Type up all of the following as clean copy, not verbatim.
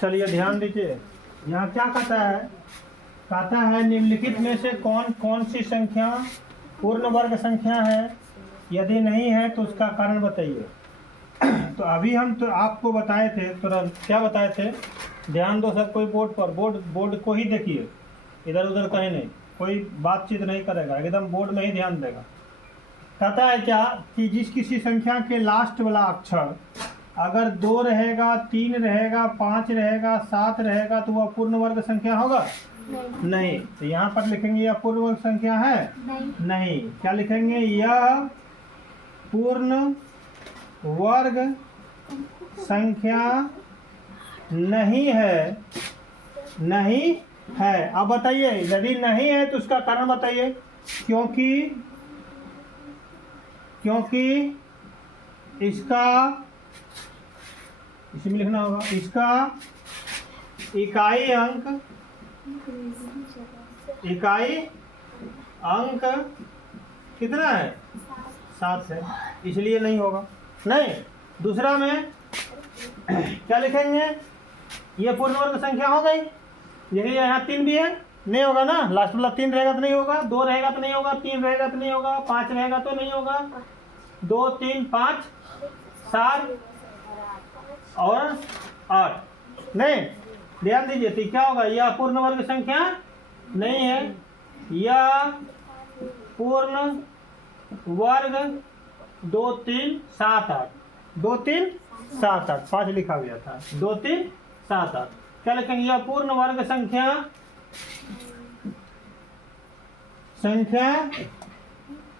चलिए ध्यान दीजिए, यहाँ क्या कहता है निम्नलिखित में से कौन कौन सी संख्या पूर्ण वर्ग संख्या है, यदि नहीं है तो उसका कारण बताइए। तो अभी हम तो आपको बताए थे, तुरंत क्या बताए थे, ध्यान दो सब कोई बोर्ड पर, बोर्ड को ही देखिए, इधर उधर कहीं नहीं, कोई बातचीत नहीं करेगा, एकदम बोर्ड में ही ध्यान देगा। कहता है क्या कि जिस किसी संख्या के लास्ट वाला अक्षर अगर 2 रहेगा, 3 रहेगा, 5 रहेगा, 7 रहेगा तो वह पूर्ण वर्ग संख्या होगा? नहीं। तो यहाँ पर लिखेंगे यह पूर्ण वर्ग संख्या है? नहीं। क्या लिखेंगे? यह पूर्ण वर्ग संख्या नहीं है। नहीं है। अब बताइए, यदि नहीं है तो उसका कारण बताइए। क्योंकि इसका, इसमें लिखना होगा, इसका इकाई अंक कितना है? 7 है, इसलिए नहीं होगा। नहीं। दूसरा में क्या लिखेंगे? ये पूर्ण वर्ग संख्या हो गई। यही यहाँ 3 भी है, नहीं होगा ना, लास्ट वाला 3 रहेगा तो नहीं होगा, 2 रहेगा तो नहीं होगा, 3 रहेगा तो नहीं होगा, 5 रहेगा तो नहीं होगा, 2 3 5 7 और 8 नहीं। ध्यान दीजिए, तो क्या होगा? यह पूर्ण वर्ग संख्या नहीं है। यह पूर्ण वर्ग 2 3 7 8, 2 3 7 8, 5 लिखा गया था, 2 3 7 8। क्या लिखेंगे? यह पूर्ण वर्ग संख्या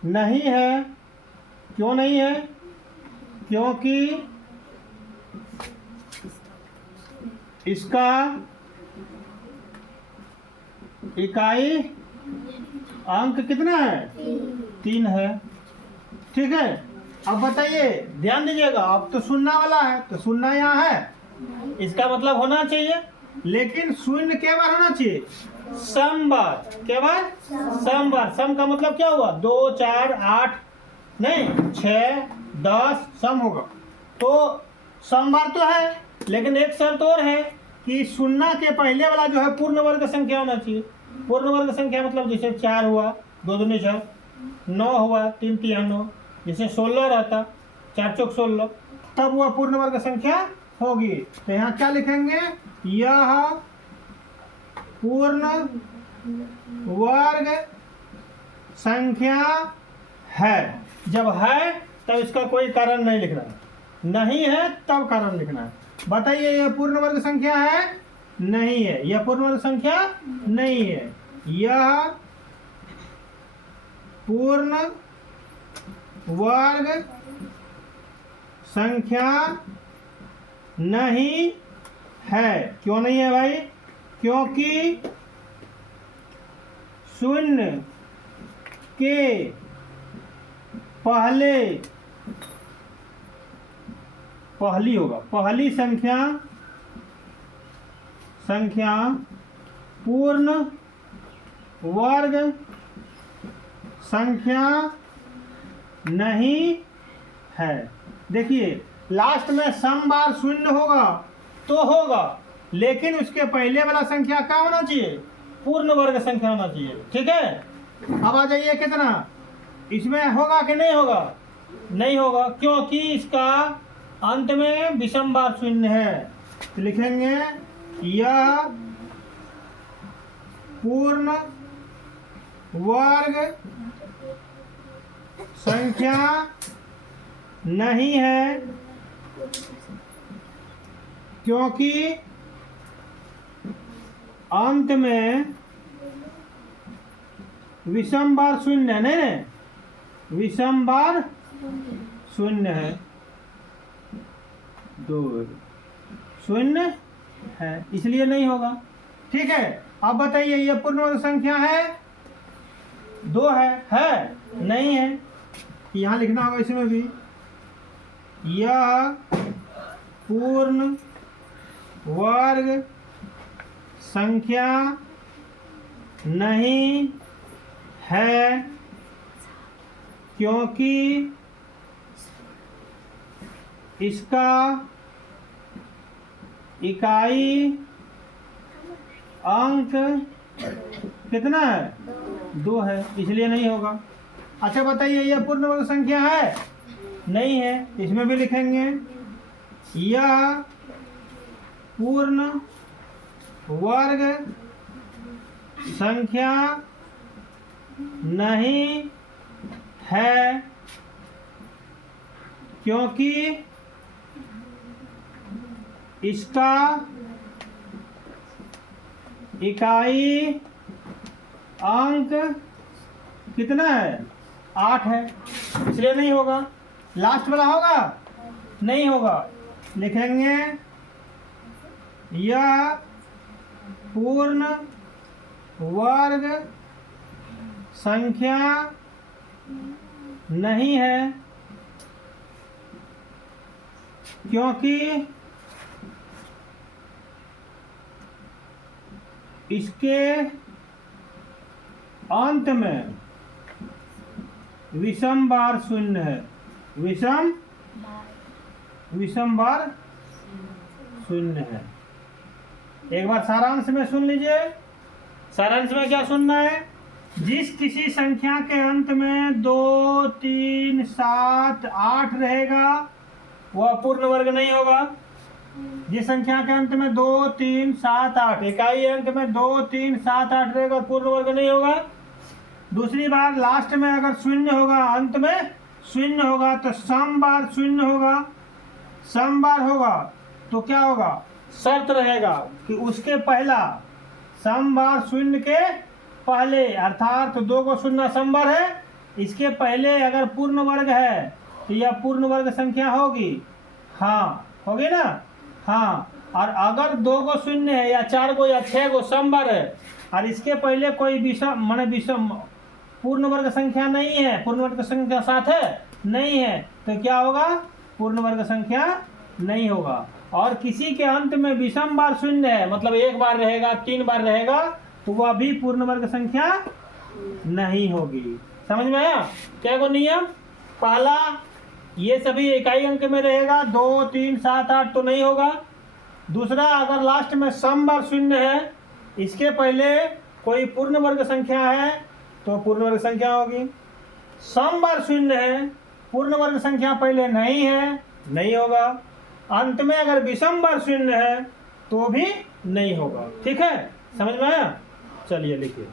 नहीं है। क्यों नहीं है? क्योंकि इसका इकाई अंक कितना है? 3 है। ठीक है। अब बताइए, ध्यान दीजिएगा, अब तो सुनना वाला है, तो सुनना यहाँ है, इसका मतलब होना चाहिए, लेकिन शून्य के बार होना चाहिए? सम बार। के बार? सम बार। सम का मतलब क्या हुआ? 2 4 8 नहीं, 6 10 सम होगा। तो सम बार तो है, लेकिन एक शर्त और है कि शून्य के पहले वाला जो है पूर्ण वर्ग संख्या होना चाहिए। पूर्ण वर्ग संख्या मतलब जैसे 4 हुआ, 2 दूनी 6, 9 हुआ, 3 3 9, जैसे 16 रहता, 4 चौक 16, तब वह पूर्ण वर्ग संख्या होगी। तो यहाँ क्या लिखेंगे? यह पूर्ण वर्ग संख्या है। जब है तब इसका कोई कारण नहीं लिखना है, नहीं है तब कारण लिखना है। बताइए, यह पूर्ण वर्ग संख्या है? नहीं है। यह पूर्ण वर्ग संख्या नहीं है। यह पूर्ण वर्ग संख्या नहीं है। क्यों नहीं है भाई? क्योंकि शून्य के पहली होगा, पहली संख्या पूर्ण वर्ग संख्या नहीं है। देखिए, लास्ट में सम बार शून्य होगा तो होगा, लेकिन उसके पहले वाला संख्या क्या होना चाहिए? पूर्ण वर्ग संख्या होना चाहिए। ठीक है। अब आ जाइए, कितना इसमें होगा कि नहीं होगा? नहीं होगा, क्योंकि इसका अंत में विषम बार शून्य है। तो लिखेंगे यह पूर्ण वर्ग संख्या नहीं है, क्योंकि अंत में विषम बार शून्य है। नहीं, विषम बार शून्य है, 2 शून्य है, इसलिए नहीं होगा। ठीक है। अब बताइए, ये पूर्ण वर्ग संख्या है? 2 है? नहीं है। यहाँ लिखना होगा इसमें भी, यह पूर्ण वर्ग संख्या नहीं है, क्योंकि इसका इकाई अंक कितना है? 2 है, इसलिए नहीं होगा। अच्छा बताइए, यह पूर्ण वर्ग संख्या है? नहीं है, इसमें भी लिखेंगे यह पूर्ण वर्ग संख्या नहीं है, क्योंकि इसका इकाई अंक कितना है? 8 है, इसलिए नहीं होगा। लास्ट वाला होगा? नहीं होगा। लिखेंगे यह पूर्ण वर्ग संख्या नहीं है, क्योंकि इसके अंत में विषम बार शून्य है। विषम बार शून्य है। एक बार सारांश में सुन लीजिए। सारांश में क्या सुनना है? जिस किसी संख्या के अंत में 2, 3, 7, 8 रहेगा वह पूर्ण वर्ग नहीं होगा। जिस संख्या के अंत में 2, 3, 7, 8 इकाई अंक में 2, 3, 7, 8 रहेगा पूर्ण वर्ग नहीं होगा। दूसरी बार लास्ट में अगर शून्य होगा, अंत में शून्य होगा तो सम बार शून्य होगा। सम बार होगा तो क्या होगा? शर्त रहेगा कि उसके पहला सम बार शून्य के पहले, अर्थात तो 2 को शून्य सम बार है, इसके पहले अगर पूर्ण वर्ग है तो यह पूर्ण वर्ग संख्या होगी। हाँ होगी ना? हाँ। और अगर 2 को शून्य है या 4 को या 6 को सम बार है और इसके पहले कोई विषम पूर्ण वर्ग संख्या नहीं है, पूर्ण वर्ग संख्या साथ है नहीं है, तो क्या होगा? पूर्ण वर्ग संख्या नहीं होगा। और किसी के अंत में विषम बार शून्य है, मतलब 1 बार रहेगा, 3 बार रहेगा, तो वह भी पूर्ण वर्ग संख्या नहीं होगी। समझ में आया? क्या को नियम? पहला, ये सभी इकाई अंक में रहेगा, 2, 3, 7, 8 तो नहीं होगा। दूसरा, अगर लास्ट में सम बार शून्य है, इसके पहले कोई पूर्ण वर्ग संख्या है तो पूर्ण वर्ग संख्या होगी। सम बार शून्य है, पूर्ण वर्ग संख्या पहले नहीं है, नहीं होगा। अंत में अगर विषम बार शून्य है तो भी नहीं होगा। ठीक है, समझ में आया? चलिए लिखिए।